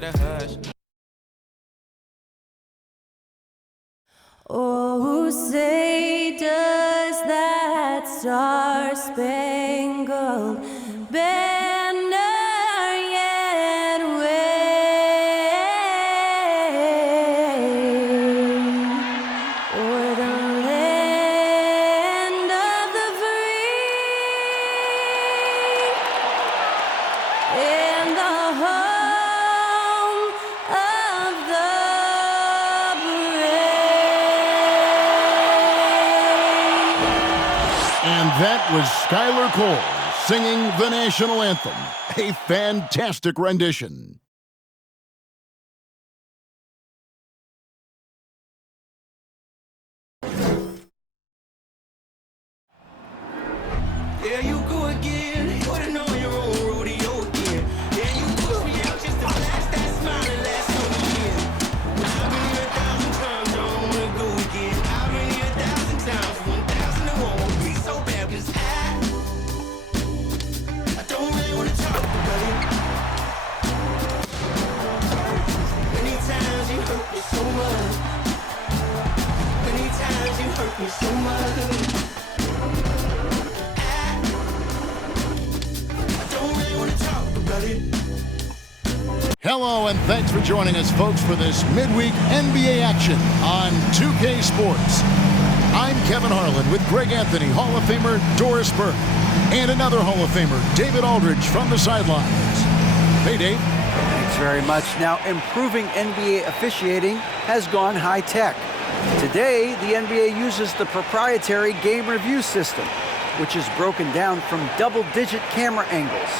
better hush. Oh, say does that star-spangled banner yet wave o'er the land of the free and the home of the And that was Skylar Cole singing the national anthem. A fantastic rendition. There you go again, putting on your own rodeo again. Yeah, you push me out just to flash that smile and last on the year. I've been here 1,000 times, I don't wanna go again. I've been here 1,000 times, 1,000 it won't be so bad, 'cause I don't really wanna talk about it. Many times you hurt me so much. Many times you hurt me so much. Hello, and thanks for joining us, folks, for this midweek NBA action on 2K Sports. I'm Kevin Harlan with Greg Anthony, Hall of Famer Doris Burke, and another Hall of Famer, David Aldridge, from the sidelines. Hey, Dave. Thanks very much. Now, improving NBA officiating has gone high-tech. Today, the NBA uses the proprietary game review system, which is broken down from double-digit camera angles.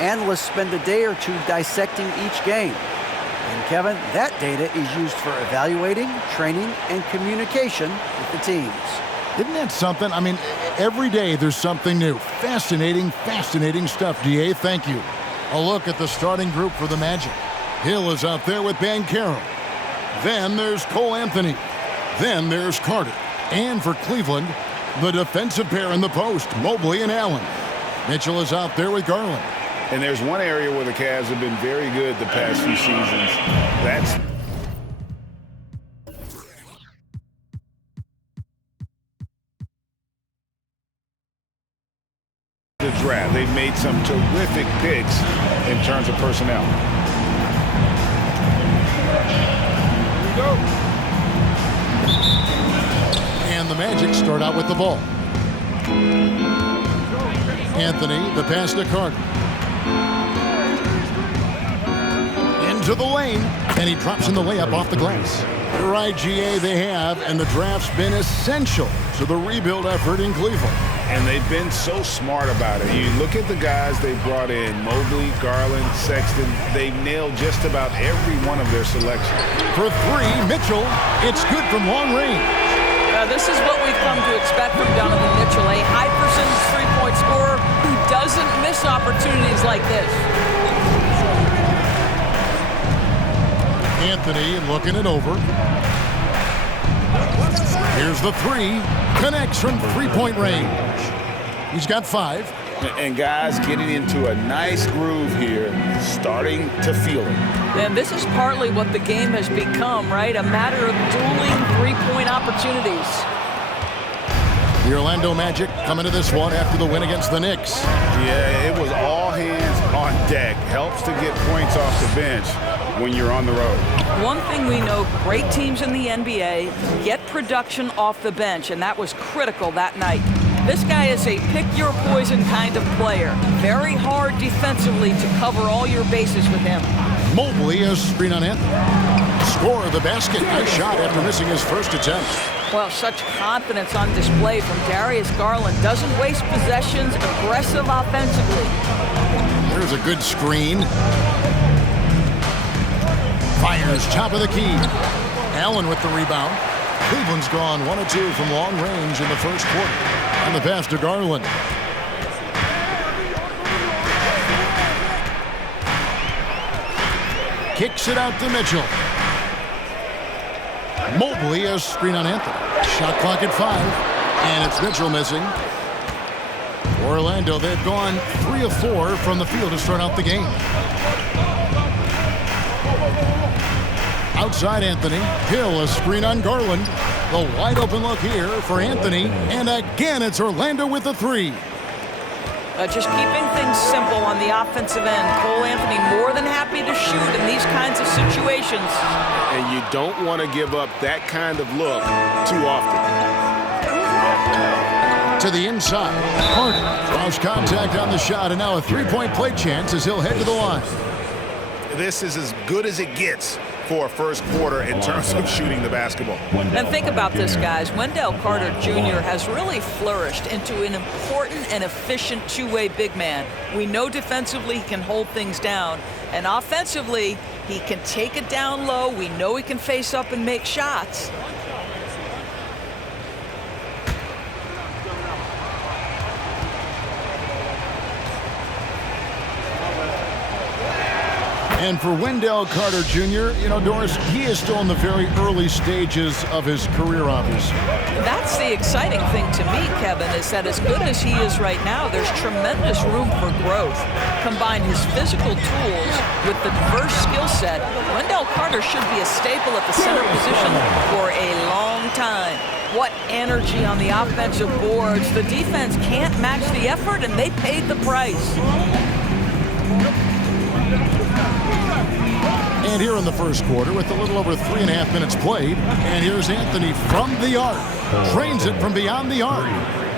Analysts spend a day or two dissecting each game. And Kevin, that data is used for evaluating, training, and communication with the teams. Isn't that something? I mean, every day there's something new. Fascinating, fascinating stuff, DA. Thank you. A look at the starting group for the Magic. Hill is out there with Banchero. Then there's Cole Anthony. Then there's Carter. And for Cleveland, the defensive pair in the post, Mobley and Allen. Mitchell is out there with Garland. And there's one area where the Cavs have been very good the past few seasons. That's the draft. They've made some terrific picks in terms of personnel. Here we go. And the Magic start out with the ball. Anthony, the pass to Carter. Into the lane, and he drops in the layup off the glass. Right, GA, they have, and the draft's been essential to the rebuild effort in Cleveland. And they've been so smart about it. You look at the guys they brought in, Mobley, Garland, Sexton, they've nailed just about every one of their selections. For three, Mitchell, it's good from long range. This is what we've come to expect from Donovan Mitchell, a high percentage three-point scorer who doesn't miss opportunities like this. Anthony looking it over. Here's the three. Connects from three-point range. He's got 5. And guys getting into a nice groove here, starting to feel it. And this is partly what the game has become, right? A matter of dueling three-point opportunities. The Orlando Magic coming to this one after the win against the Knicks. Yeah, it was all hands on deck. Helps to get points off the bench when you're on the road. One thing we know, great teams in the NBA get production off the bench, and that was critical that night. This guy is a pick-your-poison kind of player. Very hard defensively to cover all your bases with him. Mobley a screen on Anthony. Score of the basket. Nice shot after missing his first attempt. Well, such confidence on display from Darius Garland. Doesn't waste possessions, aggressive offensively. There's a good screen. Fires top of the key. Allen with the rebound. Cleveland's gone 1 of 2 from long range in the first quarter. And the pass to Garland. Kicks it out to Mitchell. Mobley a screen on Anthony. Shot clock at 5. And it's Mitchell missing. Orlando, they've gone 3 of 4 from the field to start out the game. Outside Anthony. Hill, a screen on Garland. The wide open look here for Anthony. And again, it's Orlando with the three. Just keeping things simple on the offensive end. Cole Anthony more than happy to shoot in these kinds of situations. And you don't want to give up that kind of look too often. To the inside. Carter lost contact on the shot, and now a three-point play chance as he'll head to the line. This is as good as it gets for a first quarter in terms of shooting the basketball. And think about this, guys. Wendell Carter Jr. has really flourished into an important and efficient two-way big man. We know defensively he can hold things down, and offensively he can take it down low. We know he can face up and make shots. And for Wendell Carter Jr., you know, Doris, he is still in the very early stages of his career, obviously. That's the exciting thing to me, Kevin, is that as good as he is right now, there's tremendous room for growth. Combine his physical tools with the diverse skill set, Wendell Carter should be a staple at the center position for a long time. What energy on the offensive boards. The defense can't match the effort, and they paid the price. And here in the first quarter with a little over 3.5 minutes played. And here's Anthony from the arc. Drains it from beyond the arc.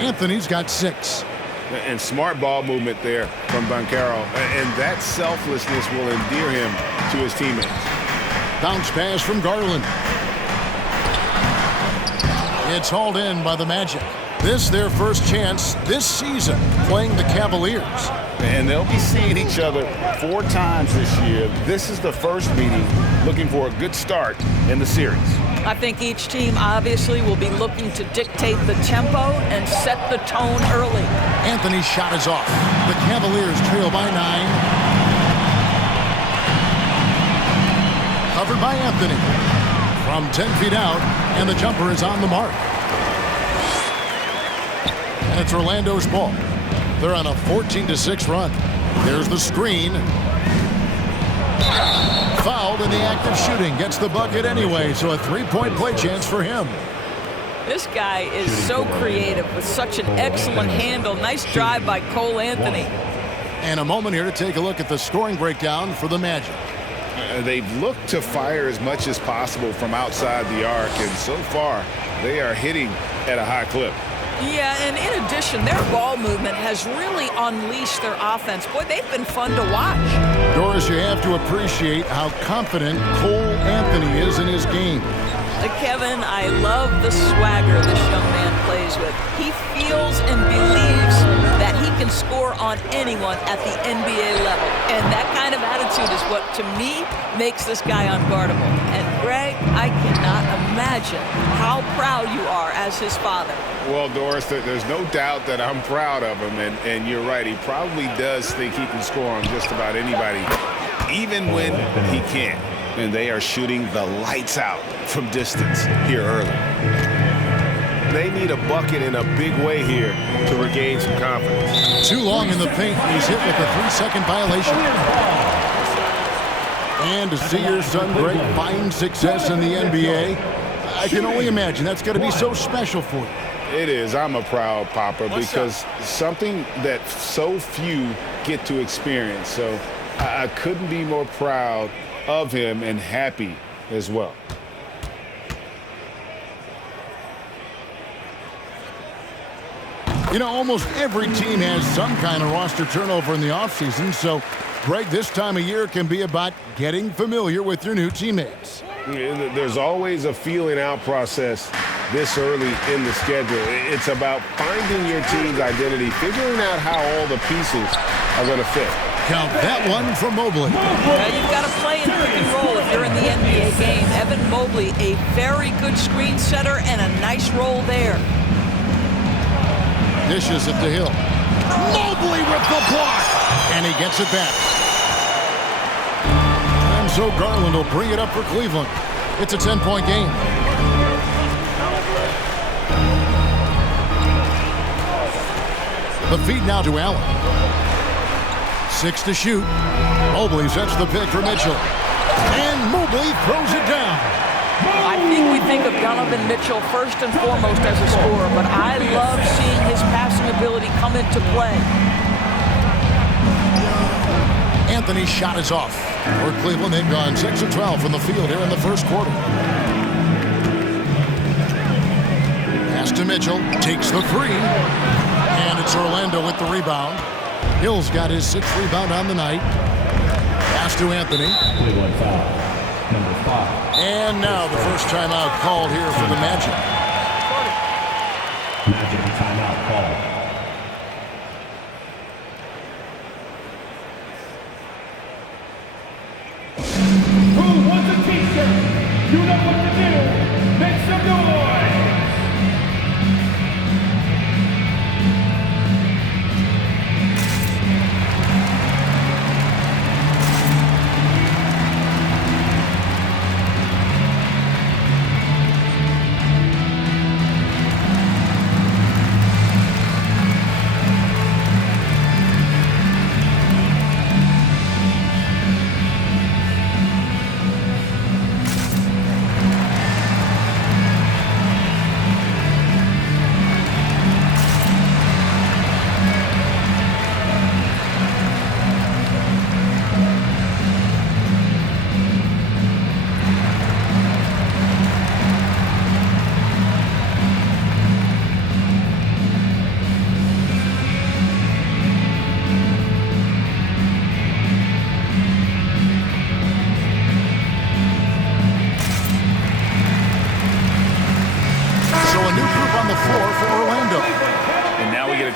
Anthony's got 6. And smart ball movement there from Banchero. And that selflessness will endear him to his teammates. Bounce pass from Garland. It's hauled in by the Magic. This their first chance this season playing the Cavaliers. And they'll be seeing each other 4 times this year. This is the first meeting, looking for a good start in the series. I think each team obviously will be looking to dictate the tempo and set the tone early. Anthony's shot is off. The Cavaliers trail by 9. Covered by Anthony. From 10 feet out, and the jumper is on the mark. And it's Orlando's ball. They're on a 14-6 run. There's the screen. Fouled in the act of shooting. Gets the bucket anyway, so a 3-point play chance for him. This guy is so creative with such an excellent handle. Nice drive by Cole Anthony. And a moment here to take a look at the scoring breakdown for the Magic. They've looked to fire as much as possible from outside the arc, and so far they are hitting at a high clip. Yeah, and in addition, their ball movement has really unleashed their offense. Boy, they've been fun to watch. Doris, you have to appreciate how confident Cole Anthony is in his game. Kevin, I love the swagger this young man plays with. He feels and believes that he can score on anyone at the NBA level. And that kind of attitude is what, to me, makes this guy unguardable. And Greg, I cannot imagine how proud you are as his father. Well, Doris, there's no doubt that I'm proud of him, and you're right. He probably does think he can score on just about anybody, even when he can't. And they are shooting the lights out from distance here early. They need a bucket in a big way here to regain some confidence. Too long in the paint. He's hit with a 3-second violation. And to see your son Greg find success in the NBA, I can only imagine that's going to be so special for you. It is. I'm a proud papa because something that so few get to experience. So I couldn't be more proud of him and happy as well. You know, almost every team has some kind of roster turnover in the offseason, so, Greg, this time of year can be about getting familiar with your new teammates. There's always a feeling out process this early in the schedule. It's about finding your team's identity, figuring out how all the pieces are going to fit. Count that one from Mobley. You've got to play in pick and roll if you're in the NBA game. Evan Mobley, a very good screen setter and a nice roll there. Dishes it to Hill. Mobley with the block. And he gets it back. And so Garland will bring it up for Cleveland. It's a 10-point game. The feed now to Allen. 6 to shoot. Mobley sets the pick for Mitchell. And Mobley throws it down. I think we think of Donovan Mitchell first and foremost as a scorer, but I love seeing his passing ability come into play. Anthony's shot is off. For Cleveland, they've gone 6 of 12 from the field here in the first quarter. Pass to Mitchell, takes the three, and it's Orlando with the rebound. Hill's got his 6th rebound on the night. Pass to Anthony. Cleveland foul, number 5. And now the first timeout called here for the Magic. Magic timeout call. Who wants a t-shirt? You know what to do. Make some noise.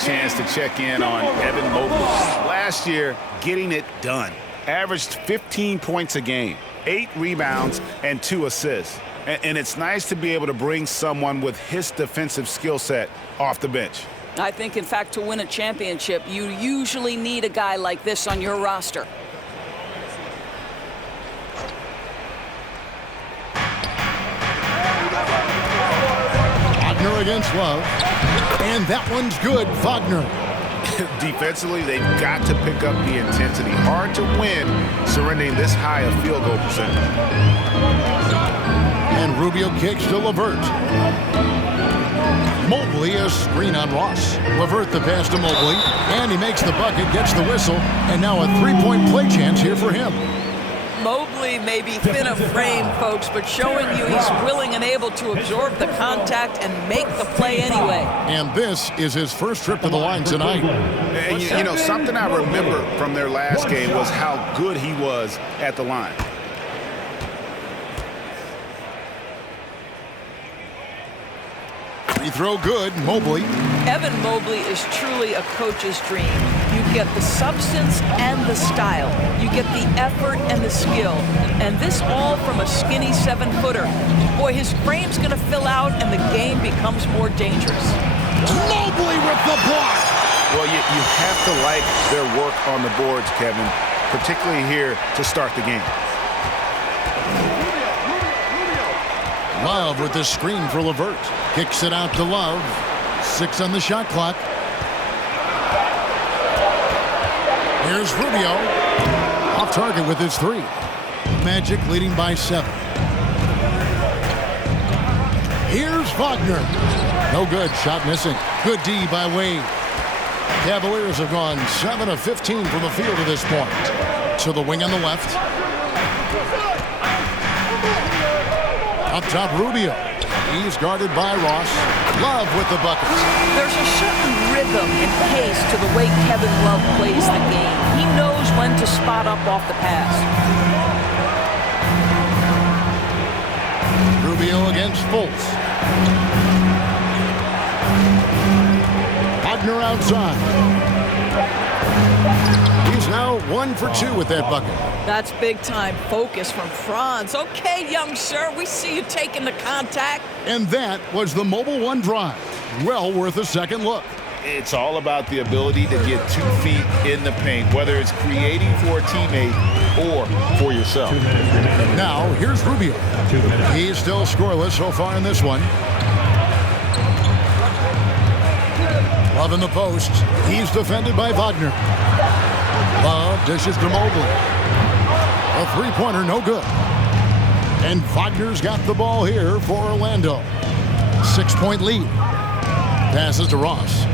Chance to check in on Evan Mobley. Last year, getting it done. Averaged 15 points a game, 8 rebounds, and 2 assists. And it's nice to be able to bring someone with his defensive skill set off the bench. I think, in fact, to win a championship, you usually need a guy like this on your roster. Wagner against Love. And that one's good, Wagner. Defensively, they've got to pick up the intensity. Hard to win surrendering this high a field goal percentage. And Rubio kicks to LeVert. Mobley, a screen on Ross. LeVert the pass to Mobley, and he makes the bucket, gets the whistle, and now a three-point play chance here for him. Mobley may be thin of frame, folks, but showing you he's willing and able to absorb the contact and make the play anyway. And this is his first trip to the line tonight. And you know, something I remember from their last game was how good he was at the line. Free throw good, Mobley. Evan Mobley is truly a coach's dream. You get the substance and the style. You get the effort and the skill. And this all from a skinny 7-footer. Boy, his frame's going to fill out and the game becomes more dangerous. Mobley with the block. Well, you have to like their work on the boards, Kevin, particularly here to start the game. Love with the screen for LeVert. Kicks it out to Love. 6 on the shot clock. Here's Rubio. Off target with his 3. Magic leading by 7. Here's Wagner. No good. Shot missing. Good D by Wade. Cavaliers have gone 7 of 15 from the field at this point. To the wing on the left. Up top, Rubio. He's guarded by Ross. Love with the buckets. There's a certain rhythm and pace to the way Kevin Love plays the game. He knows when to spot up off the pass. Rubio against Fultz. Wagner outside. He's now 1 for 2 with that bucket. That's big-time focus from Franz. Okay, young sir, we see you taking the contact. And that was the Mobile One drive. Well worth a second look. It's all about the ability to get 2 feet in the paint, whether it's creating for a teammate or for yourself. Now, here's Rubio. He's still scoreless so far in this one. Love in the post. He's defended by Wagner. Love dishes to Mobley. A three-pointer, no good. And Wagner's got the ball here for Orlando. 6-point lead. Passes to Ross.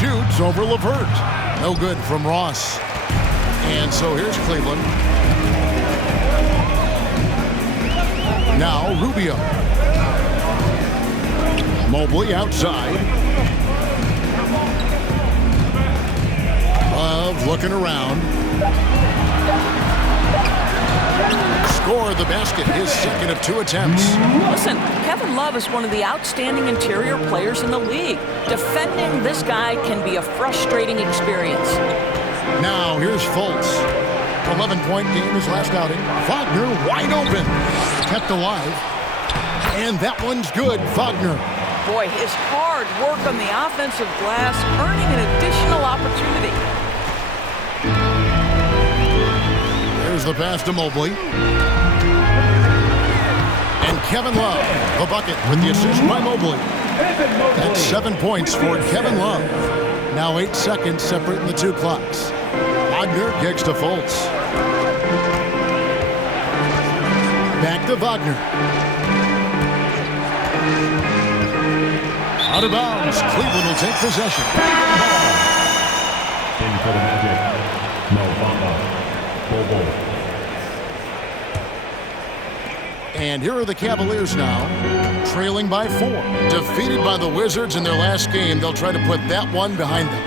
Shoots over LeVert. No good from Ross. And so here's Cleveland. Now Rubio. Mobley outside. Love looking around. Scored the basket, his second of 2 attempts. Listen, Kevin Love is one of the outstanding interior players in the league. Defending this guy can be a frustrating experience. Now here's Fultz. 11-point game his last outing. Wagner wide open. Kept alive. And that one's good, Wagner. Boy, his hard work on the offensive glass, earning an additional opportunity. There's the pass to Mobley. And Kevin Love, the bucket with the assist by Mobley. That's 7 points for Kevin Love. Now 8 seconds separating the 2 clocks. Wagner kicks to Fultz. Back to Wagner. Out of bounds. Cleveland will take possession. In for the Magic, Mo Bamba. Bobo. And here are the Cavaliers now, trailing by 4. Defeated by the Wizards in their last game, they'll try to put that one behind them.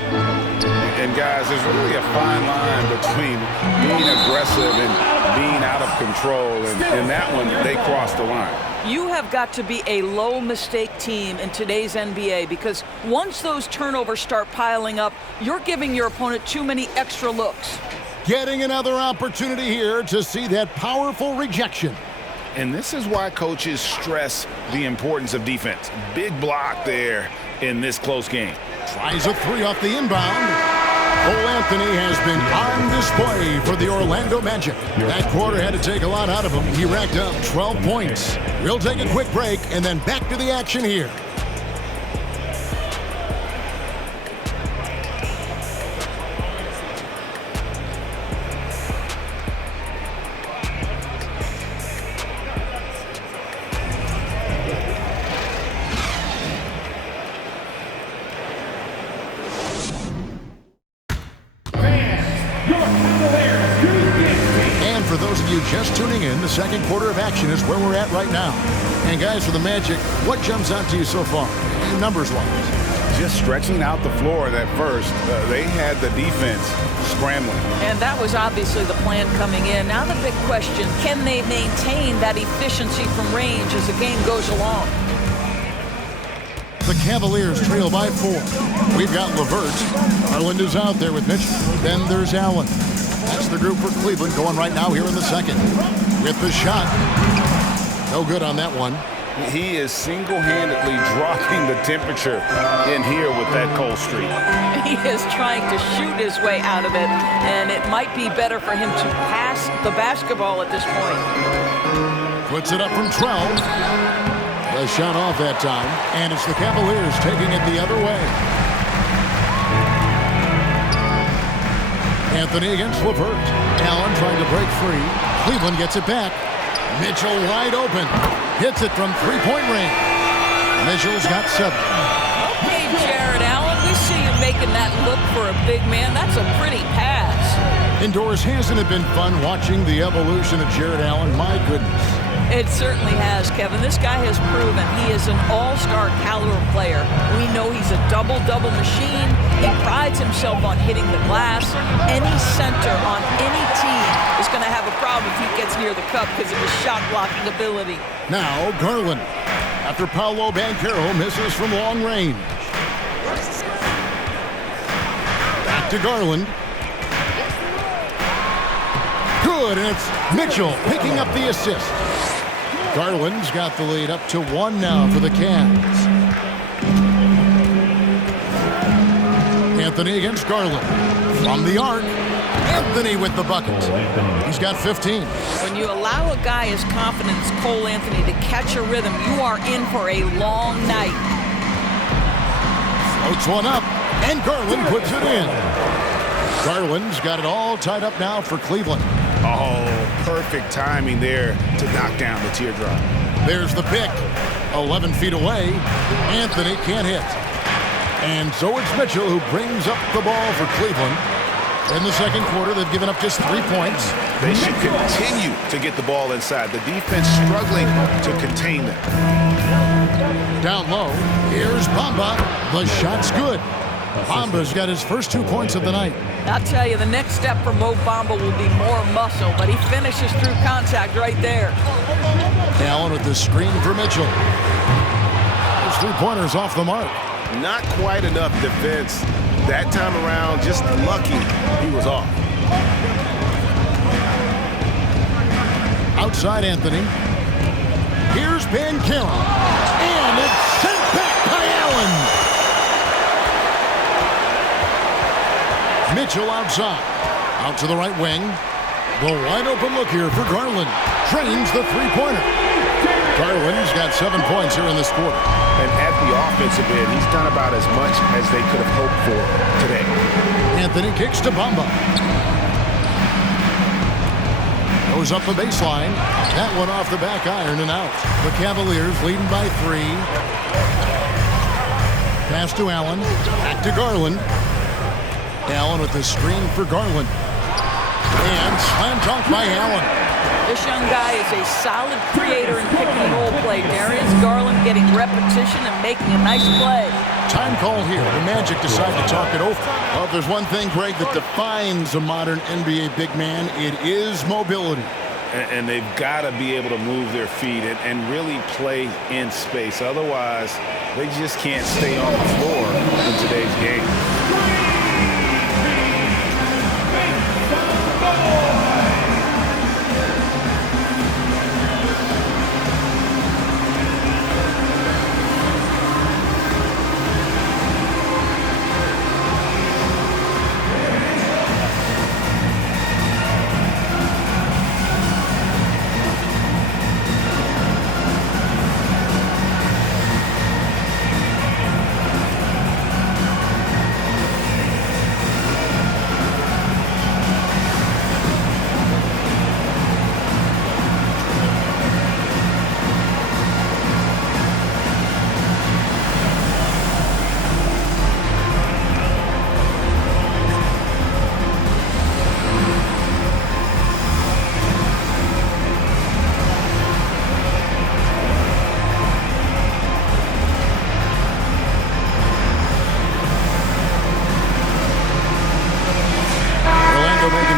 And guys, there's really a fine line between being aggressive and being out of control. And in that one, they crossed the line. You have got to be a low-mistake team in today's NBA because once those turnovers start piling up, you're giving your opponent too many extra looks. Getting another opportunity here to see that powerful rejection. And this is why coaches stress the importance of defense. Big block there in this close game. Tries a 3 off the inbound. Cole Anthony has been on display for the Orlando Magic. That quarter had to take a lot out of him. He racked up 12 points. We'll take a quick break and then back to the action here. And for those of you just tuning in, the second quarter of action is where we're at right now. And guys, for the Magic, what jumps out to you so far, numbers-wise? Just stretching out the floor at first. They had the defense scrambling. And that was obviously the plan coming in. Now the big question, can they maintain that efficiency from range as the game goes along? The Cavaliers trail by 4. We've got LeVert. Garland is out there with Mitchell. Then there's Allen. That's the group for Cleveland going right now here in the second. With the shot. No good on that one. He is single-handedly dropping the temperature in here with that cold streak. He is trying to shoot his way out of it, and it might be better for him to pass the basketball at this point. Puts it up from 12. The shot off that time, and it's the Cavaliers taking it the other way. Anthony against LeVert. Allen trying to break free. Cleveland gets it back. Mitchell wide open. Hits it from three-point range. Mitchell's got 7. Okay, Jared Allen, we see you making that look for a big man. That's a pretty pass. Indoors, hasn't it been fun watching the evolution of Jared Allen? My goodness. It certainly has, Kevin. This guy has proven he is an all-star caliber player. We know he's a double-double machine. He prides himself on hitting the glass. Any center on any team is going to have a problem if he gets near the cup because of his shot-blocking ability. Now, Garland. After Paolo Banchero misses from long range. Back to Garland. Good, and it's Mitchell picking up the assist. Garland's got the lead up to 1 now for the Cavs. Anthony against Garland. From the arc, Anthony with the bucket. He's got 15. When you allow a guy as confident as Cole Anthony to catch a rhythm, you are in for a long night. Floats one up, and Garland puts it in. Garland's got it all tied up now for Cleveland. Oh, perfect timing there to knock down the teardrop. There's the pick. 11 feet away. Anthony can't hit. And so it's Mitchell who brings up the ball for Cleveland. In the second quarter, they've given up just 3 points. They should continue to get the ball inside. The defense struggling to contain them. Down low, here's Bamba. The shot's good. Bamba's got his first 2 points of the night. I'll tell you, the next step for Mo Bamba will be more muscle, but he finishes through contact right there. Allen with the screen for Mitchell. His 3-pointers off the mark. Not quite enough defense. That time around, just lucky he was off. Outside Anthony. Here's Banchero. And it's sent back by Allen. Mitchell outside. Out to the right wing. The wide open look here for Garland. Trains the 3-pointer. Garland's got 7 points here in this quarter. And at the offensive end, he's done about as much as they could have hoped for today. Anthony kicks to Bamba. Goes up the baseline. That one off the back iron and out. The Cavaliers leading by 3. Pass to Allen. Back to Garland. Allen with the screen for Garland. And slam dunk by Allen. This young guy is a solid creator in pick-and-roll play. Darius Garland getting repetition and making a nice play. Time call here. The Magic decide to talk it over. Well, if there's one thing, Greg, that defines a modern NBA big man, it is mobility. And they've got to be able to move their feet and really play in space. Otherwise, they just can't stay on the floor in today's game.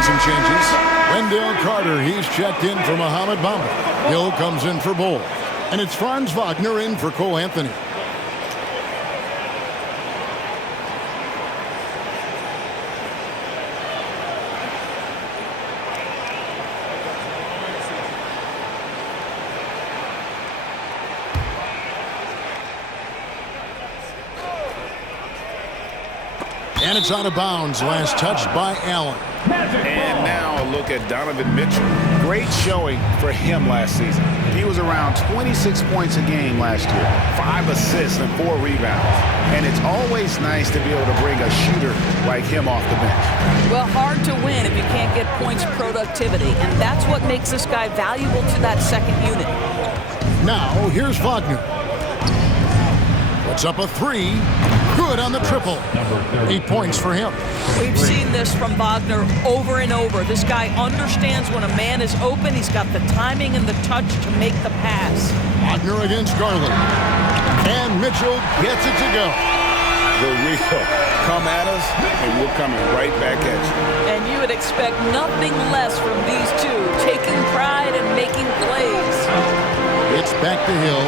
Some changes. Wendell Carter, he's checked in for Mohamed Bamba. Hill comes in for Bull. And it's Franz Wagner in for Cole Anthony. And it's out of bounds. Last touch by Allen. And now a look at Donovan Mitchell. Great showing for him last season. He was around 26 points a game last year, 5 assists and 4 rebounds. And it's always nice to be able to bring a shooter like him off the bench. Well, hard to win if you can't get points productivity, and that's what makes this guy valuable to that second unit. Now, here's Wagner. Puts up a 3. Good on the triple. 8 points for him. We've seen this from Wagner over and over. This guy understands when a man is open. He's got the timing and the touch to make the pass. Wagner against Garland. And Mitchell gets it to go. The real. Come at us, and we're coming right back at you. And you would expect nothing less from these two, taking pride and making plays. It's back to Hill.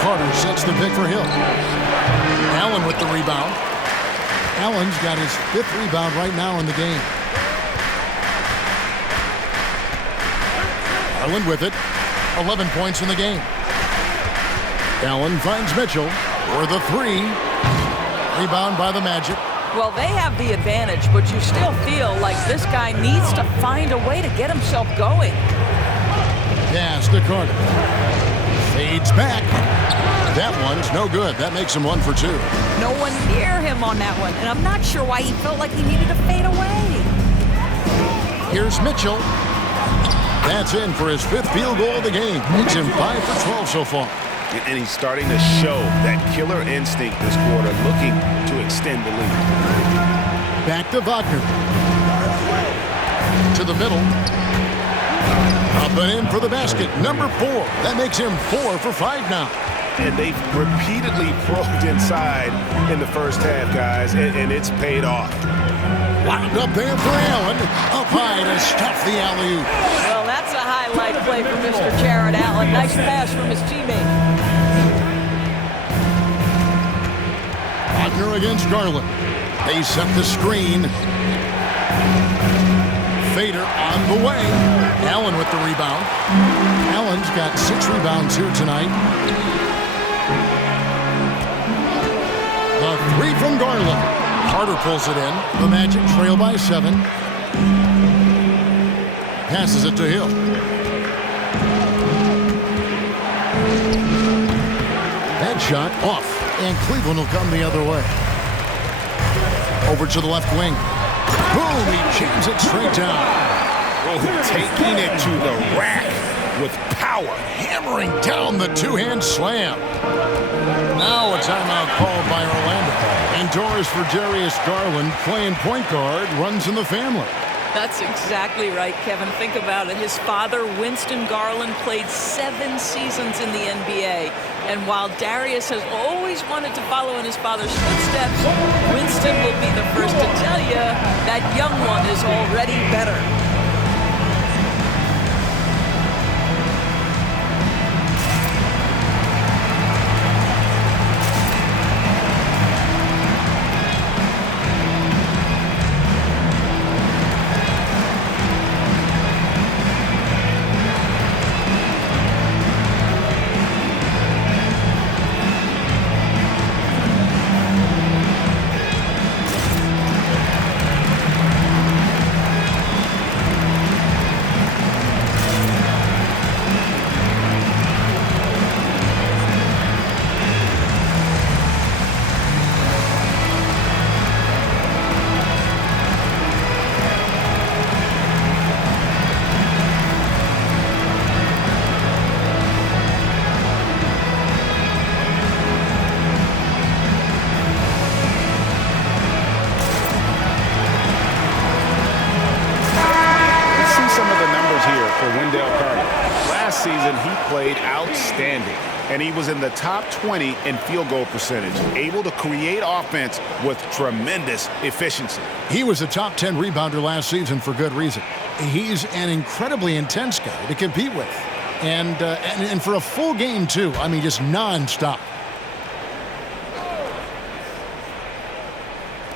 Carter sets the pick for Hill. Allen with the rebound. Allen's got his 5th rebound right now in the game. Allen with it. 11 points in the game. Allen finds Mitchell for the 3. Rebound by the Magic. Well, they have the advantage, but you still feel like this guy needs to find a way to get himself going. Pass to Carter. Fades back. That one's no good. That makes him 1 for 2. No one near him on that one, and I'm not sure why he felt like he needed to fade away. Here's Mitchell. That's in for his 5th field goal of the game. Makes him 5 for 12 so far. And he's starting to show that killer instinct this quarter, looking to extend the lead. Back to Wagner. To the middle. Up and in for the basket. Number 4. That makes him 4 for 5 now. And they've repeatedly probed inside in the first half, guys, and it's paid off. Wound up there for Allen. Up high to stuff the alley-oop. Well, that's a highlight play for Mr. Jared Allen. Nice pass from his teammate. Wagner against Garland. They set the screen. Fader on the way. Allen with the rebound. Allen's got 6 rebounds here tonight. The 3 from Garland. Carter pulls it in. The Magic trail by 7. Passes it to Hill. That shot off, and Cleveland will come the other way. Over to the left wing. Boom, he jams it straight down. Oh, taking it to the rack with power. Hammering down the 2-hand slam. Now a timeout called by Orlando. Indoors for Darius Garland, playing point guard, runs in the family. That's exactly right, Kevin. Think about it. His father, Winston Garland, played 7 seasons in the NBA. And while Darius has always wanted to follow in his father's footsteps, Winston will be the first to tell you that young one is already better. Outstanding. And he was in the top 20 in field goal percentage, able to create offense with tremendous efficiency. He was a top 10 rebounder last season for good reason. He's an incredibly intense guy to compete with. And for a full game, too. I mean, just nonstop.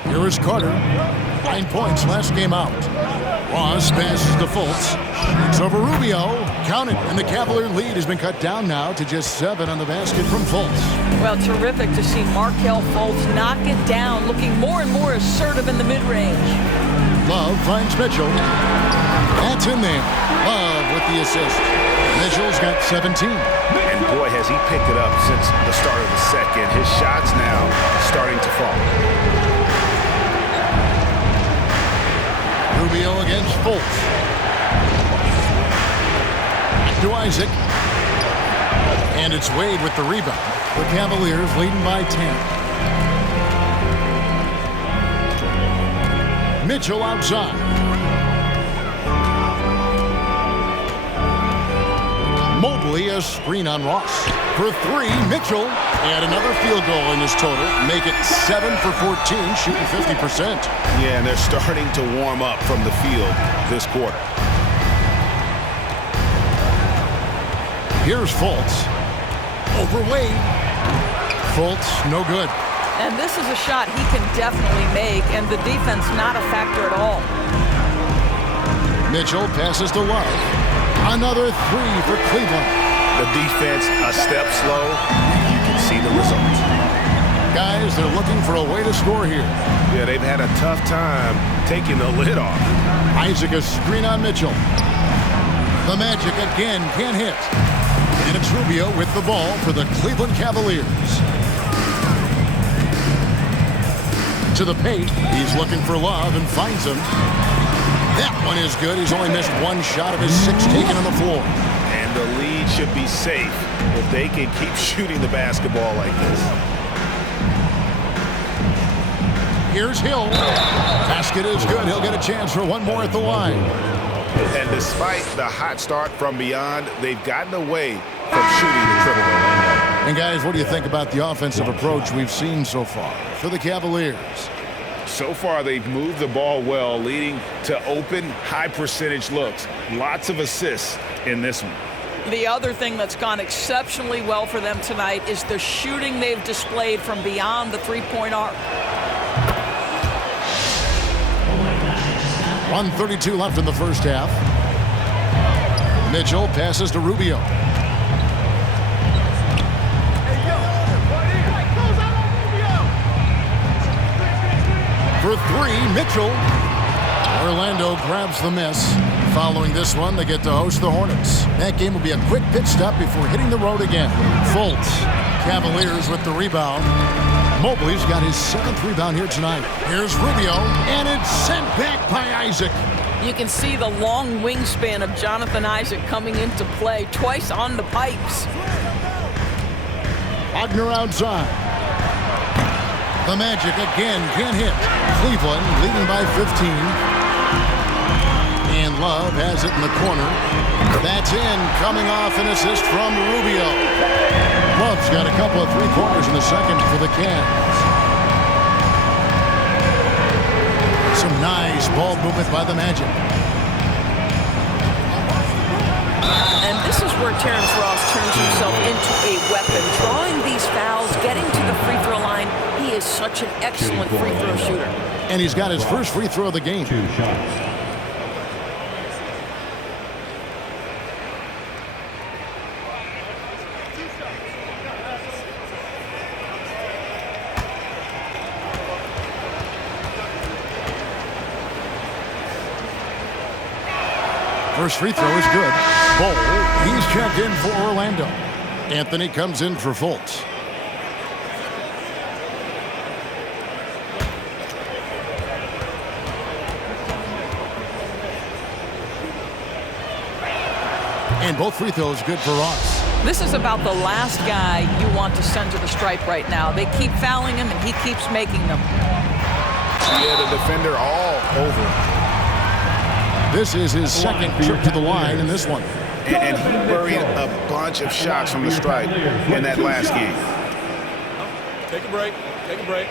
Here is Carter. 9 points last game out. Ross passes to Fultz. Shoots over Rubio. Count it. And the Cavalier lead has been cut down now to just 7 on the basket from Fultz. Well, terrific to see Markelle Fultz knock it down, looking more and more assertive in the mid-range. Love finds Mitchell. That's in there. Love with the assist. Mitchell's got 17. And boy, has he picked it up since the start of the second. His shots now starting to fall. Rubio against Fultz. Back to Isaac. And it's Wade with the rebound. The Cavaliers leading by 10. Mitchell outside. Mobley a screen on Ross. For 3, Mitchell. And another field goal in his total. Make it 7 for 14, shooting 50%. Yeah, and they're starting to warm up from the field this quarter. Here's Fultz. Over Wade. Fultz, no good. And this is a shot he can definitely make, and the defense not a factor at all. Mitchell passes to Love. Another 3 for Cleveland. The defense a step slow. You can see the results. Guys, they're looking for a way to score here. Yeah, they've had a tough time taking the lid off. Isaac a screen on Mitchell. The Magic again can't hit. And it's Rubio with the ball for the Cleveland Cavaliers. To the paint. He's looking for Love and finds him. That one is good. He's only missed one shot of his 6 taken on the floor. And the lead should be safe if they can keep shooting the basketball like this. Here's Hill. Basket is good. He'll get a chance for one more at the line. And despite the hot start from beyond, they've gotten away from shooting the triple. And guys, what do you think about the offensive approach we've seen so far for the Cavaliers? So far, they've moved the ball well, leading to open, high-percentage looks. Lots of assists in this one. The other thing that's gone exceptionally well for them tonight is the shooting they've displayed from beyond the three-point arc. 1:32 left in the first half. Mitchell passes to Rubio. For 3, Mitchell. Orlando grabs the miss. Following this one, they get to host the Hornets. That game will be a quick pit stop before hitting the road again. Fultz. Cavaliers with the rebound. Mobley's got his 7th rebound here tonight. Here's Rubio, and it's sent back by Isaac. You can see the long wingspan of Jonathan Isaac coming into play twice on the pipes. Wagner outside. The Magic again can't hit. Cleveland leading by 15. And Love has it in the corner. That's in, coming off an assist from Rubio. Love's got a couple of three-pointers in the second for the Cavs. Some nice ball movement by the Magic. And this is where Terrence Ross turns himself into a weapon. Drawing these fouls, getting to the free throw line. He is such an excellent free throw shooter. And he's got his first free throw of the game. 2 shots. First free throw is good. Bol, he's checked in for Orlando. Anthony comes in for Fultz. And both free throws good for Ross. This is about the last guy you want to send to the stripe right now. They keep fouling him, and he keeps making them. Yeah, the defender all over him. This is his second trip to the line in this one. And he buried a bunch of shots from the stripe in that last game. Take a break. Take a break.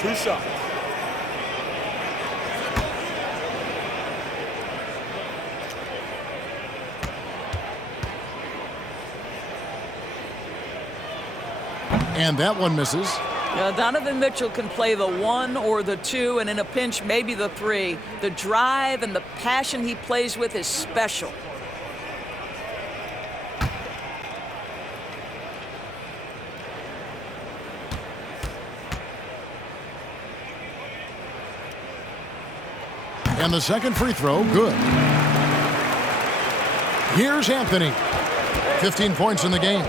2 shots. And that one misses. Donovan Mitchell can play the 1 or the 2, and in a pinch, maybe the 3. The drive and the passion he plays with is special. And the second free throw, good. Here's Anthony. 15 points in the game.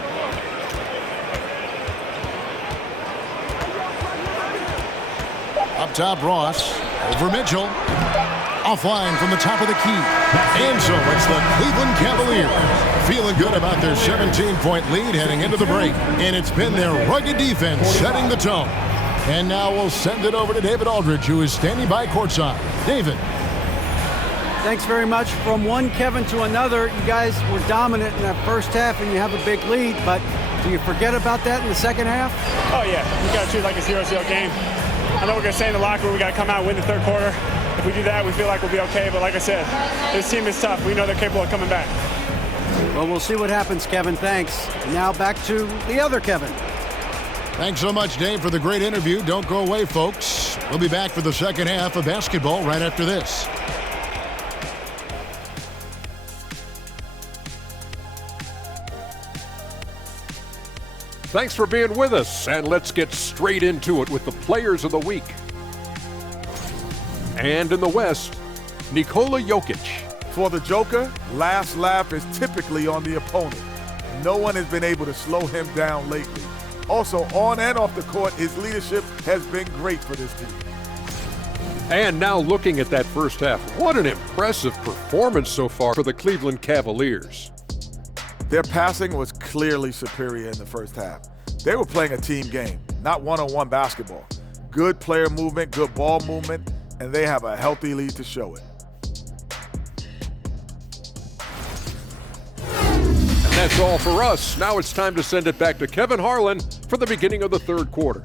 Up top, Ross. Over Mitchell. Offline from the top of the key. And so it's the Cleveland Cavaliers feeling good about their 17-point lead heading into the break. And it's been their rugged defense setting the tone. And now we'll send it over to David Aldridge, who is standing by courtside. David. Thanks very much. From one Kevin to another, you guys were dominant in that first half and you have a big lead, but do you forget about that in the second half? Oh yeah, we got to treat it like a 0-0 game. I know we're going to say in the locker room we got to come out and win the third quarter. If we do that, we feel like we'll be okay, but like I said, this team is tough. We know they're capable of coming back. Well, we'll see what happens, Kevin. Thanks. Now back to the other Kevin. Thanks so much, Dave, for the great interview. Don't go away, folks. We'll be back for the second half of basketball right after this. Thanks for being with us, and let's get straight into it with the Players of the Week. And in the West, Nikola Jokic. For the Joker, last laugh is typically on the opponent. No one has been able to slow him down lately. Also, on and off the court, his leadership has been great for this team. And now looking at that first half, what an impressive performance so far for the Cleveland Cavaliers. Their passing was clearly superior in the first half. They were playing a team game, not one-on-one basketball. Good player movement, good ball movement, and they have a healthy lead to show it. And that's all for us. Now it's time to send it back to Kevin Harlan for the beginning of the third quarter.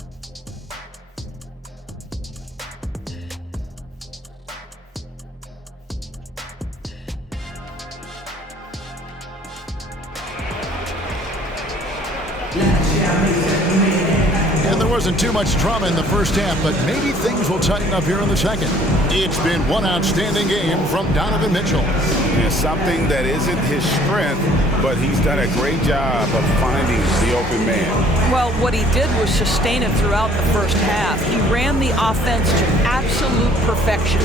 And there wasn't too much drama in the first half, but maybe things will tighten up here in the second. It's been one outstanding game from Donovan Mitchell. And something that isn't his strength, but he's done a great job of finding the open man. Well, what he did was sustain it throughout the first half. He ran the offense to absolute perfection.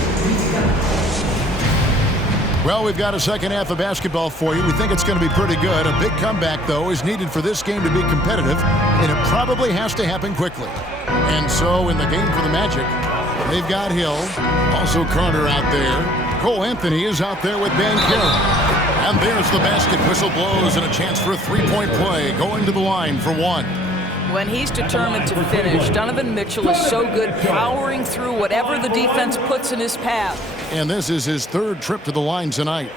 Well, we've got a second half of basketball for you. We think it's going to be pretty good. A big comeback, though, is needed for this game to be competitive, and it probably has to happen quickly. And so in the game for the Magic, they've got Hill, also Carter out there. Cole Anthony is out there with Banchero. And there's the basket. Whistle blows and a chance for a three-point play, going to the line for one. When he's determined to finish, Donovan Mitchell is so good, powering through whatever the defense puts in his path. And this is his third trip to the line tonight.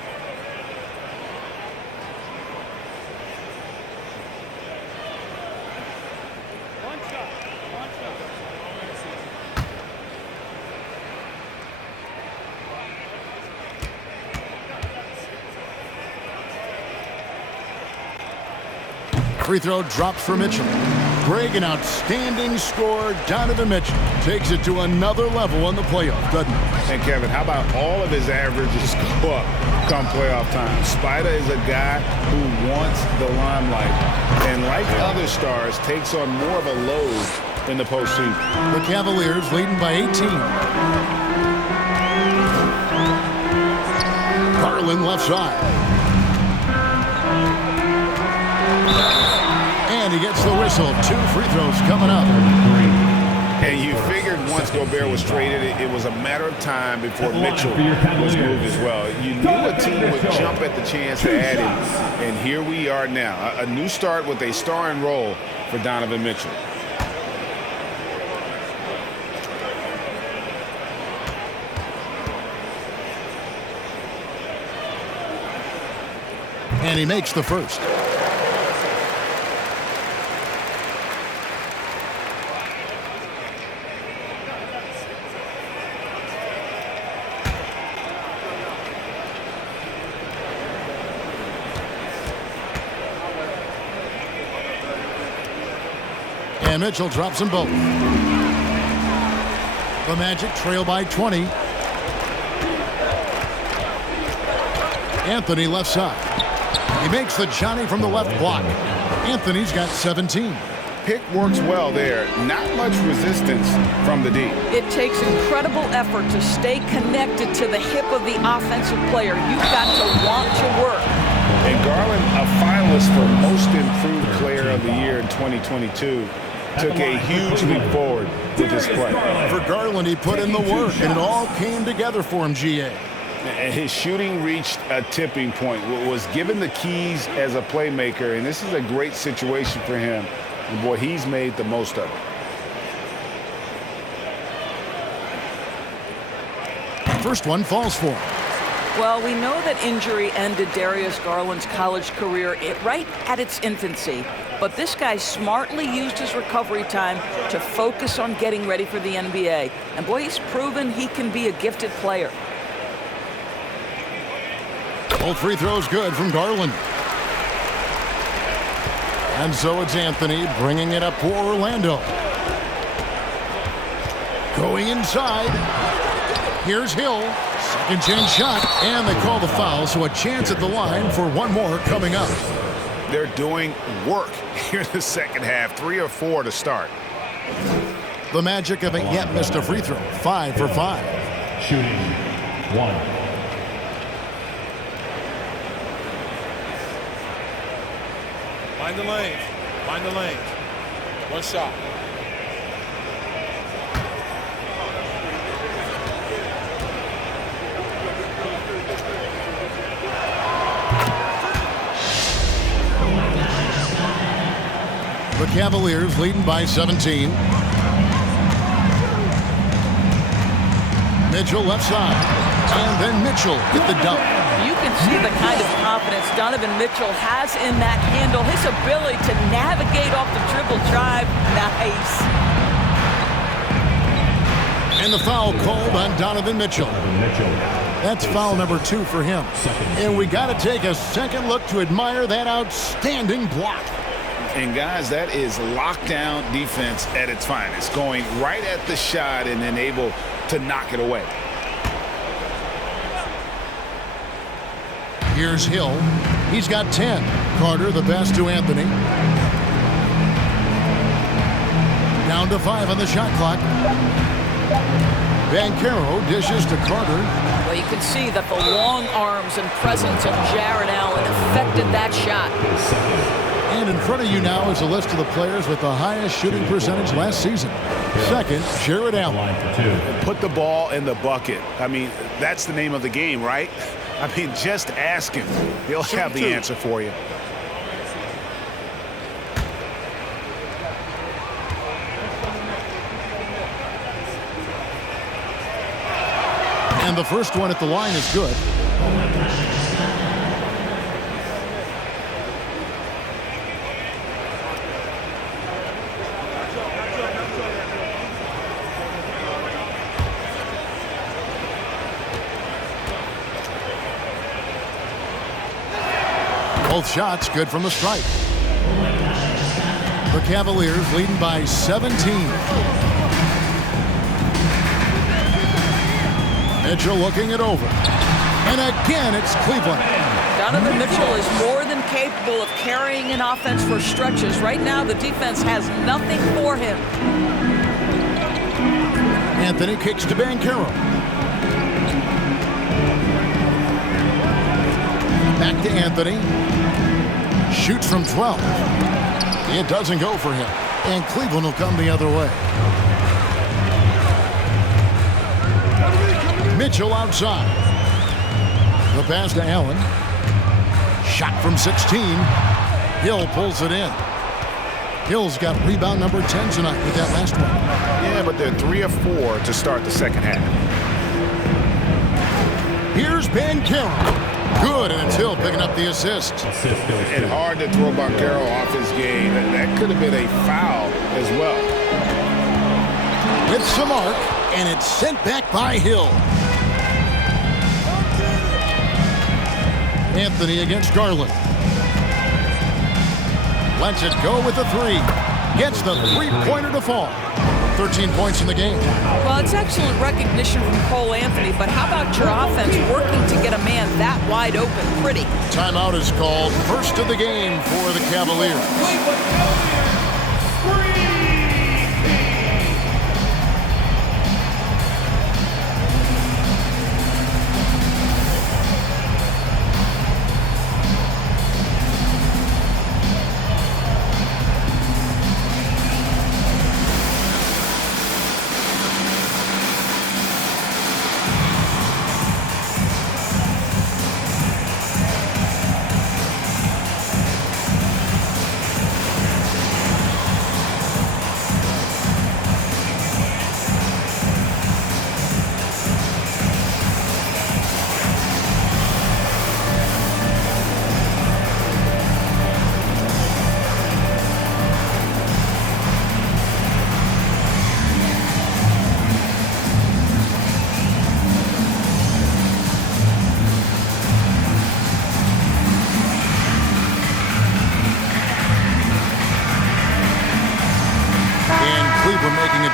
Free throw drops for Mitchell. Greg, an outstanding scorer. Donovan Mitchell takes it to another level in the playoff, doesn't he? And Kevin, how about all of his averages go up come playoff time? Spider is a guy who wants the limelight, and like other stars, takes on more of a load in the postseason. The Cavaliers leading by 18. Garland left side. And he gets the whistle. 2 free throws coming up. And you figured once Gobert was traded, it was a matter of time before Mitchell was moved as well. You knew a team would jump at the chance to add him. And here we are now. A new start with a starring role for Donovan Mitchell. And he makes the first. And Mitchell drops them both. The Magic trail by 20. Anthony left side. He makes the Johnny from the left block. Anthony's got 17. Pick works well there. Not much resistance from the D. It takes incredible effort to stay connected to the hip of the offensive player. You've got to want to work. And Garland, a finalist for Most Improved Player of the Year in 2022, took a huge leap forward with his play. For Garland, he put in the work, and it all came together for him, GA. His shooting reached a tipping point, was given the keys as a playmaker, and this is a great situation for him. And boy, he's made the most of it. First one falls for him. Well, we know that injury ended Darius Garland's college career right at its infancy. But this guy smartly used his recovery time to focus on getting ready for the NBA. And boy, he's proven he can be a gifted player. Both free throws good from Garland. And so it's Anthony bringing it up for Orlando. Going inside. Here's Hill. Second chance shot. And they call the foul, so a chance at the line for one more coming up. They're doing work here in the second half. 3 or 4 to start. The Magic haven't yet missed a free throw. 5 for 5. Shooting 1. Find the lanes. Find the lanes. One shot. The Cavaliers leading by 17. Mitchell left side. And then Mitchell hit the dunk. You can see the kind of confidence Donovan Mitchell has in that handle. His ability to navigate off the dribble drive. Nice. And the foul called on Donovan Mitchell. That's foul number 2 for him. And we got to take a second look to admire that outstanding block. And guys, that is lockdown defense at its finest, going right at the shot and then able to knock it away. Here's Hill. He's got 10. Carter the pass to Anthony. Down to 5 on the shot clock. Banchero dishes to Carter. Well, you can see that the long arms and presence of Jared Allen affected that shot. And in front of you now is a list of the players with the highest shooting percentage last season. Second, Jared Allen. Put the ball in the bucket. I mean, that's the name of the game, right? I mean, just ask him. He'll have the answer for you. And the first one at the line is good. Both shots good from the stripe. The Cavaliers leading by 17. Mitchell looking it over. And again, it's Cleveland. Donovan Mitchell is more than capable of carrying an offense for stretches. Right now, the defense has nothing for him. Anthony kicks to Banchero. Back to Anthony. Shoots from 12. It doesn't go for him. And Cleveland will come the other way. Mitchell outside. The pass to Allen. Shot from 16. Hill pulls it in. Hill's got rebound number 10 tonight with that last one. Yeah, but they're 3 of 4 to start the second half. Here's Banchero. Good, and it's Hill picking up the assist. And hard to throw Banchero off his game. That could have been a foul as well. It's the mark, and it's sent back by Hill. Anthony against Garland. Lets it go with the 3. Gets the three-pointer to fall. 13 points in the game. Well, it's excellent recognition from Cole Anthony, but how about your offense working to get a man that wide open? Pretty. Timeout is called. First of the game for the Cavaliers.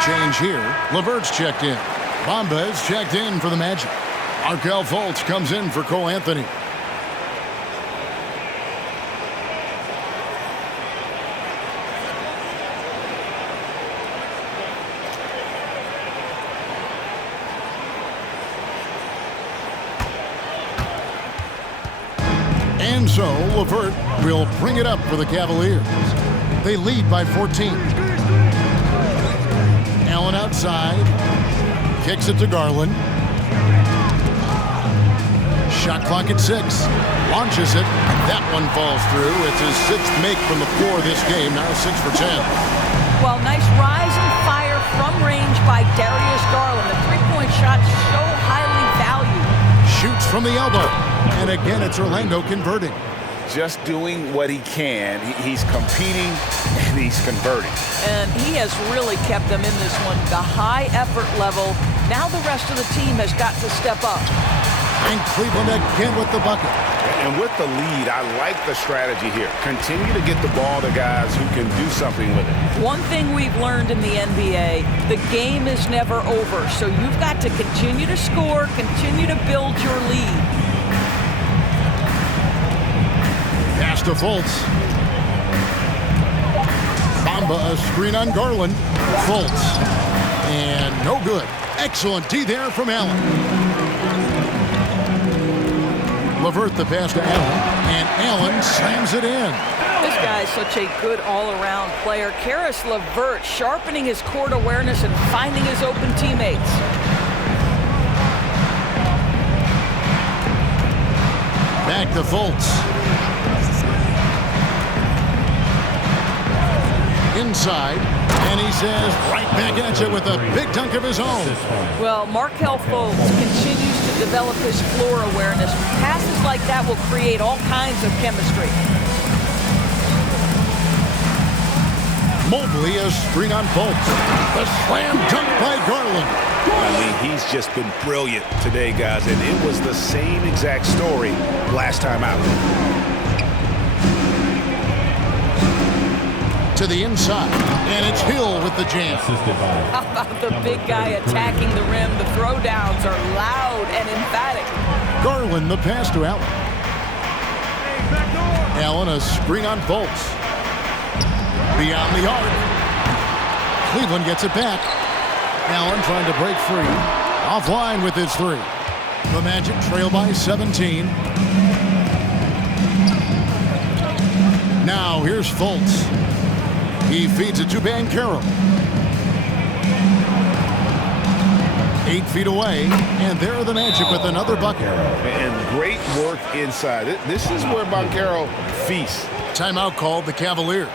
Change here. LeVert's checked in. Bombas checked in for the Magic. Markelle Fultz comes in for Cole Anthony. And so LeVert will bring it up for the Cavaliers. They lead by 14. Allen outside. Kicks it to Garland. Shot clock at 6. Launches it. That one falls through. It's his 6th make from the floor this game. Now 6 for 10. Well, nice rise and fire from range by Darius Garland. The three-point shot so highly valued. Shoots from the elbow. And again, it's Orlando converting. Just doing what he can. He's competing and he's converting. And he has really kept them in this one. The high effort level. Now the rest of the team has got to step up. And Cleveland again with the bucket. And with the lead, I like the strategy here. Continue to get the ball to guys who can do something with it. One thing we've learned in the NBA, the game is never over. So you've got to continue to score, continue to build your lead. Pass to Fultz. Bamba, a screen on Garland. Fultz. And no good. Excellent D there from Allen. LeVert the pass to Allen. And Allen slams it in. This guy is such a good all-around player. Caris LeVert sharpening his court awareness and finding his open teammates. Back to Fultz. Inside, and he says right back at you with a big dunk of his own. Well, Markelle Fultz continues to develop his floor awareness. Passes like that will create all kinds of chemistry. Mobley, a screen on Fultz. The slam dunk by Garland. I mean, he's just been brilliant today, guys, and it was the same exact story last time out. To the inside, and it's Hill with the jam. How about the big guy attacking the rim? The throwdowns are loud and emphatic. Garland the pass to Allen. Allen a screen on Fultz. Beyond the arc. Cleveland gets it back. Allen trying to break free. Offline with his 3. The Magic trail by 17. Now here's Fultz. He feeds it to Banchero. 8 feet away, and there are the Magic with another bucket. And great work inside. This is where Banchero feasts. Timeout called the Cavaliers.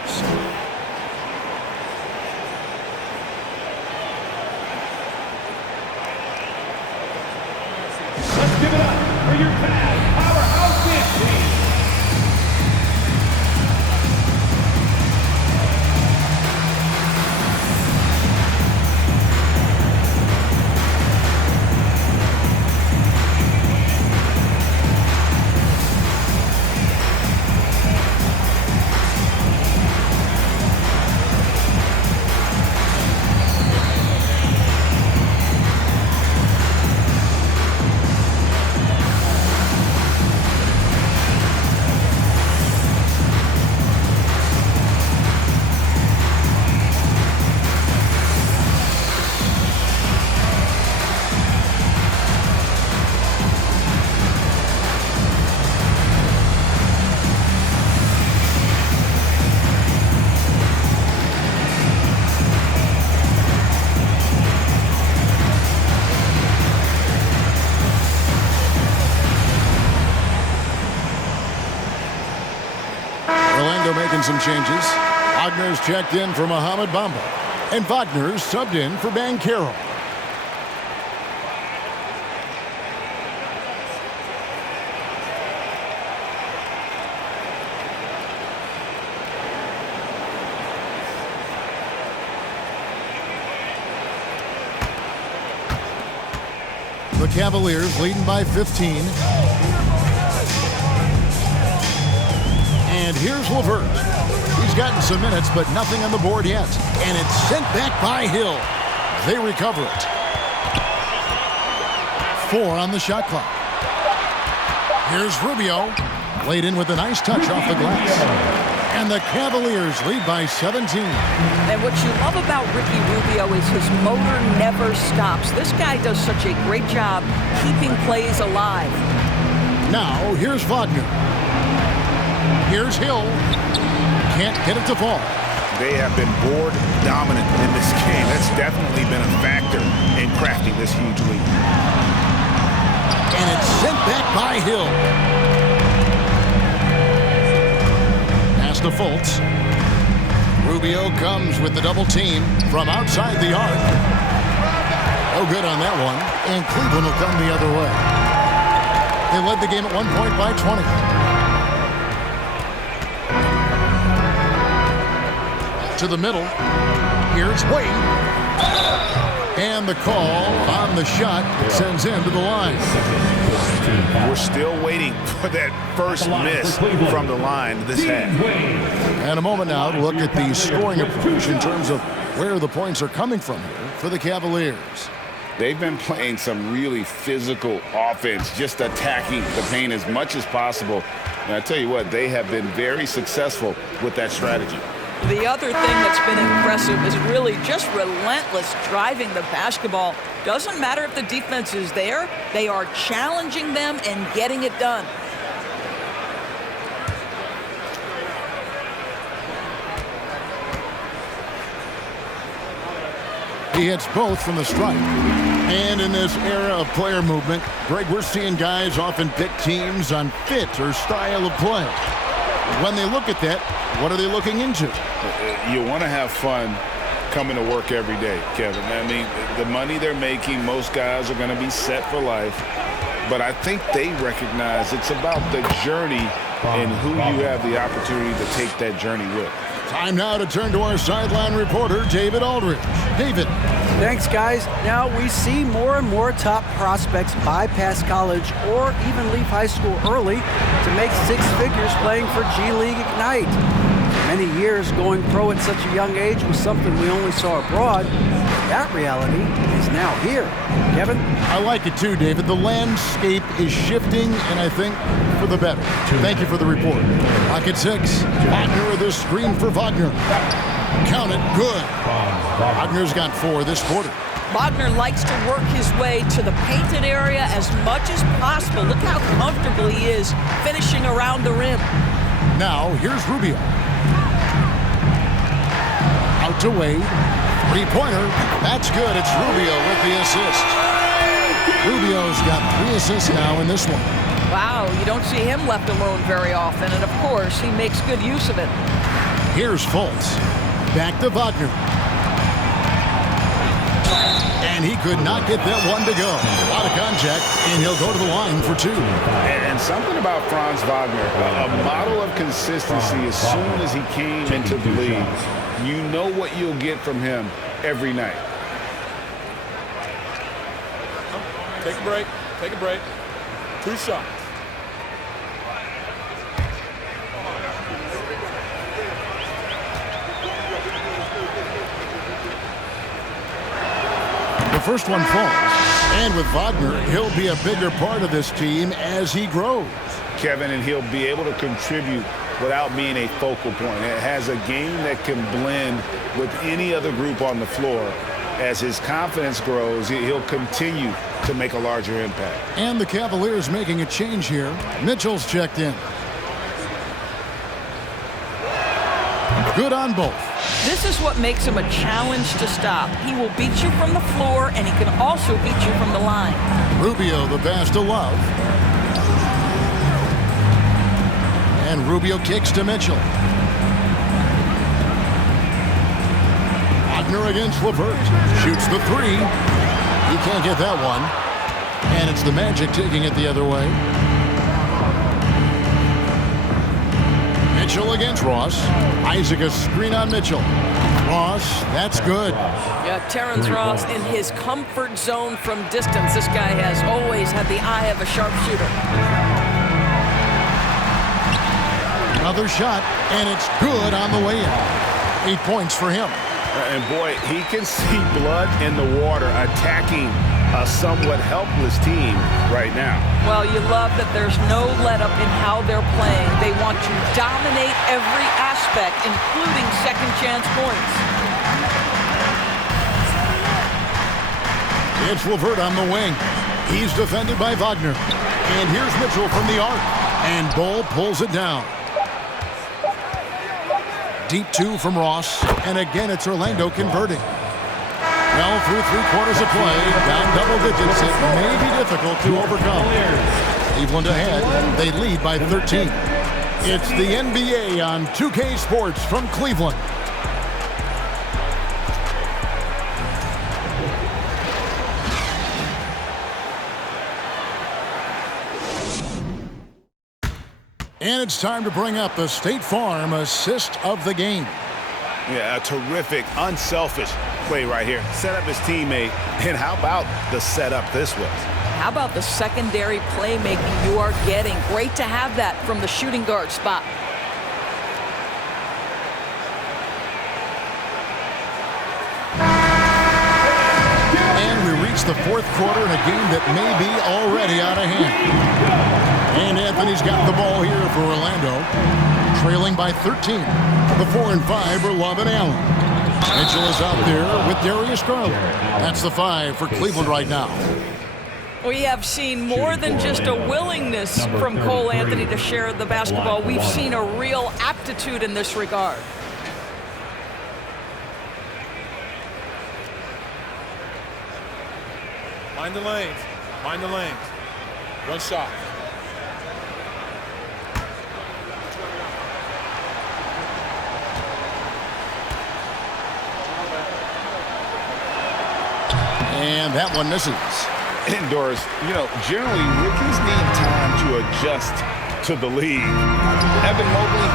Let's give it up for your Cavs powerhouse dance team. Making some changes. Wagner's checked in for Mohamed Bamba. And Wagner's subbed in for Banchero. The Cavaliers leading by 15. And here's LeVert. He's gotten some minutes, but nothing on the board yet. And it's sent back by Hill. They recover it. 4 on the shot clock. Here's Rubio. Laid in with a nice touch off the glass. And the Cavaliers lead by 17. And what you love about Ricky Rubio is his motor never stops. This guy does such a great job keeping plays alive. Now, here's Wagner. Here's Hill. Can't get it to fall. They have been board dominant in this game. That's definitely been a factor in crafting this huge lead. And it's sent back by Hill. Pass to Fultz. Rubio comes with the double team from outside the arc. No good on that one. And Cleveland will come the other way. They led the game at 1 point by 20. To the middle. Here's Wade. And the call on the shot sends him to the line. We're still waiting for that first miss from the line this half. And a moment now to look at the scoring approach in terms of where the points are coming from here for the Cavaliers. They've been playing some really physical offense, just attacking the paint as much as possible. And I tell you what, they have been very successful with that strategy. The other thing that's been impressive is really just relentless driving the basketball. Doesn't matter if the defense is there, they are challenging them and getting it done. He hits both from the stripe. And in this era of player movement, Greg, we're seeing guys often pick teams on fit or style of play. When they look at that, what are they looking into? You want to have fun coming to work every day, Kevin. I mean, the money they're making, most guys are going to be set for life. But I think they recognize it's about the journey and who you have the opportunity to take that journey with. Time now to turn to our sideline reporter, David Aldridge. David. Thanks, guys. Now we see more and more top prospects bypass college or even leave high school early to make six figures playing for G League Ignite. Many years going pro at such a young age was something we only saw abroad. That reality is now here. Kevin? I like it too, David. The landscape is shifting, and I think for the better. Thank you for the report. Pocket 6. Wagner with a screen for Wagner. Count it. Good. Wagner's got 4 this quarter. Wagner likes to work his way to the painted area as much as possible. Look how comfortable he is finishing around the rim. Now, here's Rubio. Out to Wade. Three-pointer. That's good. It's Rubio with the assist. Rubio's got 3 assists now in this one. Wow, you don't see him left alone very often, and of course, he makes good use of it. Here's Fultz. Back to Wagner. And he could not get that one to go. A lot of contact, and he'll go to the line for 2. And something about Franz Wagner, a model of consistency as soon as he came into the league. You know what you'll get from him every night. Take a break. Take a break. 2 shots. The first one falls. And with Wagner, he'll be a bigger part of this team as he grows. Kevin, and he'll be able to contribute without being a focal point. It has a game that can blend with any other group on the floor. As his confidence grows, he'll continue to make a larger impact. And the Cavaliers making a change here. Mitchell's checked in. Good on both. This is what makes him a challenge to stop. He will beat you from the floor, and he can also beat you from the line. Rubio, the pass to Love. And Rubio kicks to Mitchell. Wagner against LeVert. Shoots the 3. He can't get that one. And it's the Magic taking it the other way. Mitchell against Ross. Isaac a screen on Mitchell. Ross, that's good. Yeah, Terrence Ross in his comfort zone from distance. This guy has always had the eye of a sharpshooter. Another shot, and it's good on the way in. 8 points for him. And boy, he can see blood in the water attacking a somewhat helpless team right now. Well, you love that there's no let-up in how they're playing. They want to dominate every aspect, including second chance points. It's LeVert on the wing. He's defended by Wagner. And here's Mitchell from the arc. And Bull pulls it down. Deep two from Ross. And again, it's Orlando converting. Well, through 3/4 of play, down double digits, it may be difficult to overcome. Cleveland ahead. They lead by 13. It's the NBA on 2K Sports from Cleveland. And it's time to bring up the State Farm assist of the game. Yeah, a terrific, unselfish play right here. Set up his teammate. And how about the setup this was? How about the secondary playmaking you are getting? Great to have that from the shooting guard spot. And we reach the fourth quarter in a game that may be already out of hand. And Anthony's got the ball here for Orlando, trailing by 13. The 4 and 5 are Love and Allen. Mitchell is out there with Darius Garland. That's the 5 for Cleveland right now. We have seen more than just a willingness from Cole Anthony to share the basketball. We've seen a real aptitude in this regard. Mind the lanes. Mind the lanes. One shot. And that one misses. Indoors, generally rookies need time to adjust to the league. Evan Mobley,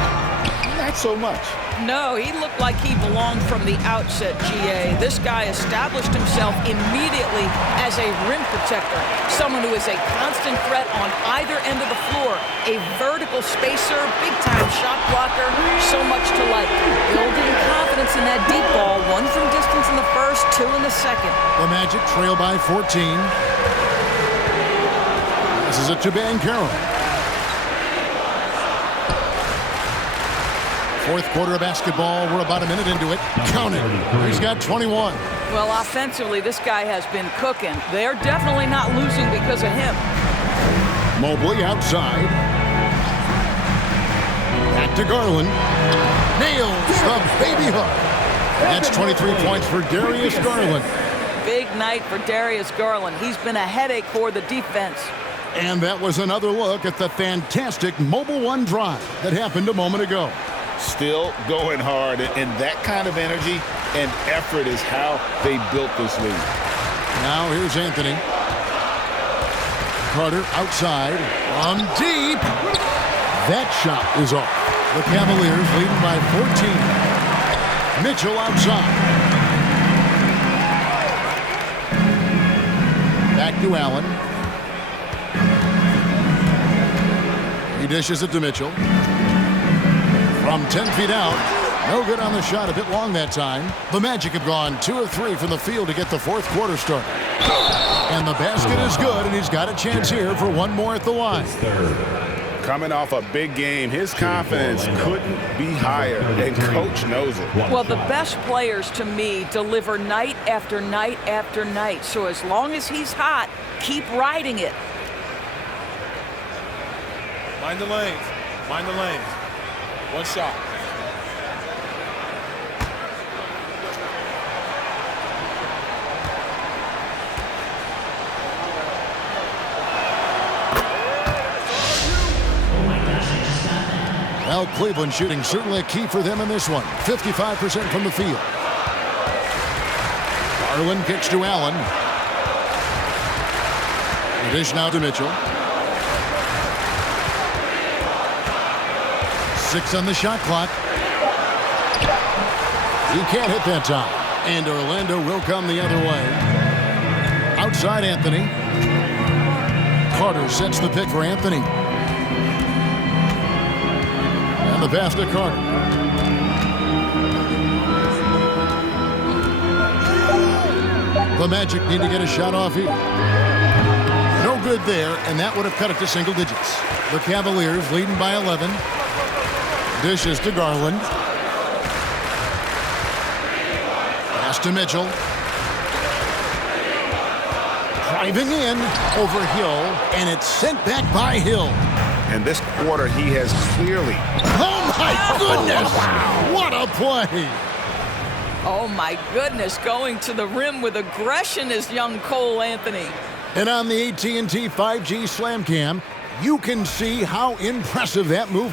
not so much. No, he looked like he belonged from the outset, GA. This guy established himself immediately as a rim protector, someone who is a constant threat on either end of the floor, a vertical spacer, big-time shot blocker, so much to like. Building confidence in that deep ball, 1 from distance in the first, 2 in the second. The Magic trail by 14. This is it to Banchero. Fourth quarter of basketball. We're about a minute into it. Count it. He's got 21. Well, offensively, this guy has been cooking. They're definitely not losing because of him. Mobley outside. Back to Garland. Nails the baby hook. That's 23 points for Darius Garland. Big night for Darius Garland. He's been a headache for the defense. And that was another look at the fantastic Mobile One drive that happened a moment ago. Still going hard, and that kind of energy and effort is how they built this league. Now here's Anthony. Carter outside. On deep. That shot is off. The Cavaliers leading by 14. Mitchell outside. Back to Allen. He dishes it to Mitchell. From 10 feet out. No good on the shot. A bit long that time. The Magic have gone 2 of 3 from the field to get the fourth quarter started. And the basket is good, and he's got a chance here for one more at the line. Coming off a big game, his confidence couldn't be higher, and Coach knows it. Well, the best players, to me, deliver night after night after night. So as long as he's hot, keep riding it. Mind the lanes. Mind the lanes. One shot. Well, Cleveland shooting certainly a key for them in this one. 55% from the field. Garland kicks to Allen. The dish now to Mitchell. 6 on the shot clock. He can't hit that time. And Orlando will come the other way. Outside Anthony. Carter sets the pick for Anthony. And the pass to Carter. The Magic need to get a shot off here. No good there, and that would have cut it to single digits. The Cavaliers leading by 11. Dishes to Garland. Pass to Mitchell. Driving in over Hill, and it's sent back by Hill. And this quarter, he has clearly. Oh, my goodness! What a play! Oh, my goodness, going to the rim with aggression is young Cole Anthony. And on the AT&T 5G Slam Cam, you can see how impressive that move was.